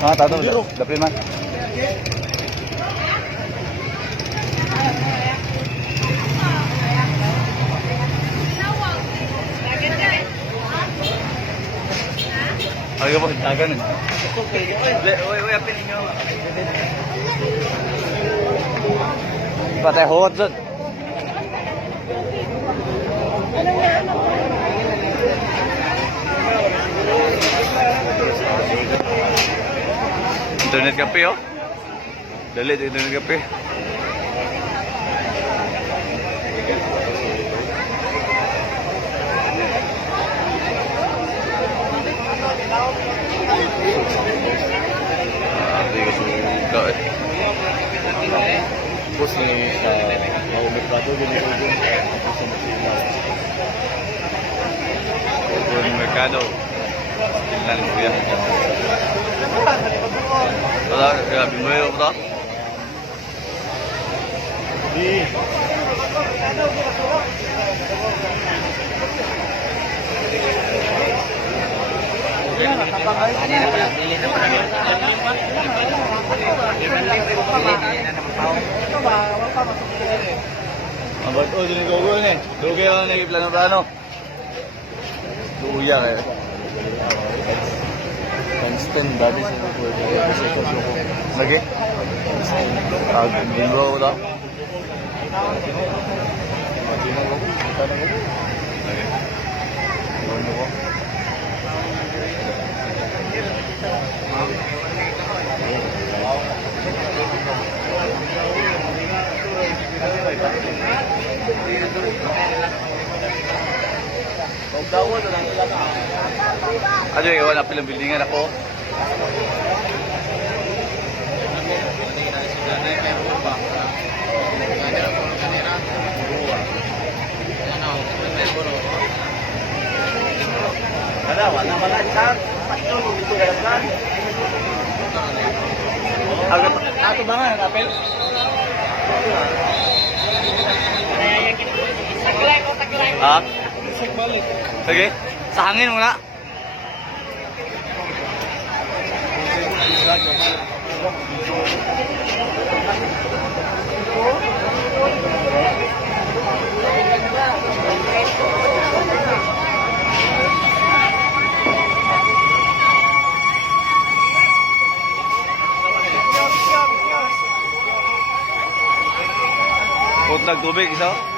tato, dapin man. Aga po, tagan eh. Uy, apin nyo. Patay hot dyan. Internet cafe oh. Dali internet cafe. Hindi ko suka eh. Bus ni sa Mercado Mercado. Tingnan mo yan. Wala, grabe mo yun ito. Abad o, dito ko eh. Dugi ako na plano-plano. Duya kayo. Constant dati sa lagi? Binggo ako daw. Aduh, iwan apa yang buildingan ako? Ada warna balacan, pasti itu kan. Agak satu banget apel. Ah, sige, sa hangin muna. Huwag nagtubig isa.